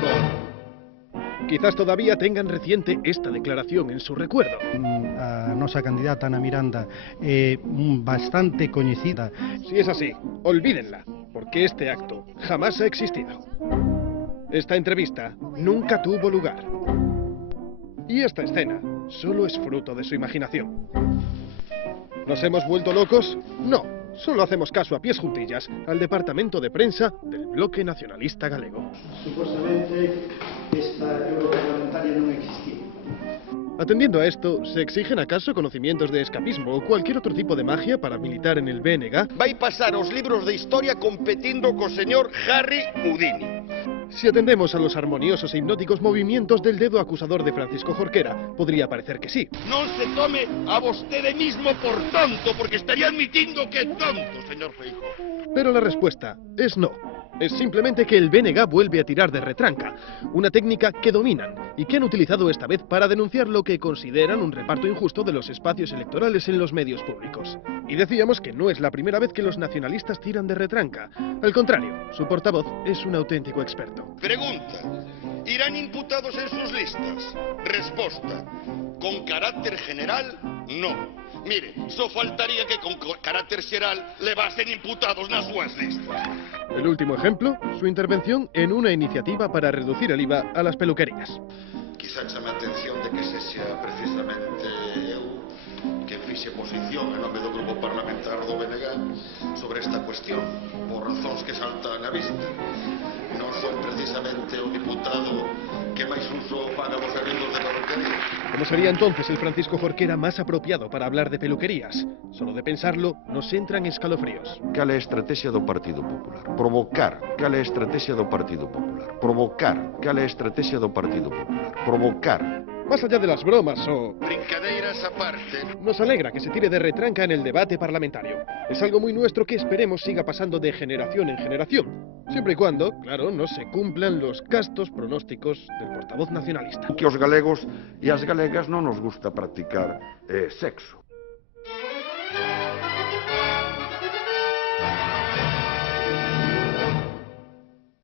Feijóo. Quizás todavía tengan reciente esta declaración en su recuerdo. A nosa candidata Ana Miranda é bastante coñecida. Si es así, olvídenla, porque este acto jamás ha existido. Esta entrevista nunca tuvo lugar. Y esta escena solo es fruto de su imaginación. ¿Nos hemos vuelto locos? No, solo hacemos caso a pies juntillas al departamento de prensa del Bloque Nacionalista Galego. Supuestamente esta europarlamentaria non existía. Atendiendo a esto, ¿se exigen acaso conocimientos de escapismo o cualquier otro tipo de magia para militar en el BNG? Vai pasar os libros de historia competindo co señor Harry Houdini. Si atendemos a los armoniosos e hipnóticos movimientos del dedo acusador de Francisco Jorquera, podría parecer que sí. Non se tome a vostede mismo por tonto, porque estaría admitindo que é tonto, señor Feijóo. Pero la respuesta es no. Es simplemente que el BNG vuelve a tirar de retranca, una técnica que dominan y que han utilizado esta vez para denunciar lo que consideran un reparto injusto de los espacios electorales en los medios públicos. Y decíamos que no es la primera vez que los nacionalistas tiran de retranca. Al contrario, su portavoz es un auténtico experto. Pregunta: ¿irán imputados en sus listas? Resposta: con carácter general, no. Mire, só faltaría que con carácter xeral levasen imputados nas súas listas. El último ejemplo, su intervención en una iniciativa para reducir el IVA a las peluquerías. Quizá chame a atención de que sexa precisamente eu que fixe posición en nome do grupo parlamentar do BNG sobre esta cuestión, por razóns que saltan a vista. Non son precisamente o diputado que máis uso para os eventos de peluquería. ¿Cómo sería entonces el Francisco Jorquera más apropiado para hablar de peluquerías? Solo de pensarlo, nos entran escalofríos. Cal é a estrategia do Partido Popular? Provocar. Cal é a estrategia do Partido Popular? Provocar. Cal é a estrategia do Partido Popular? Provocar. Más allá de las bromas o... Brincadeiras aparte. Nos alegra que se tire de retranca en el debate parlamentario. Es algo muy nuestro que esperemos siga pasando de generación en generación. Siempre y cuando, claro, no se cumplan los castos pronósticos del portavoz nacionalista. Que os galegos e as galegas non nos gusta practicar sexo.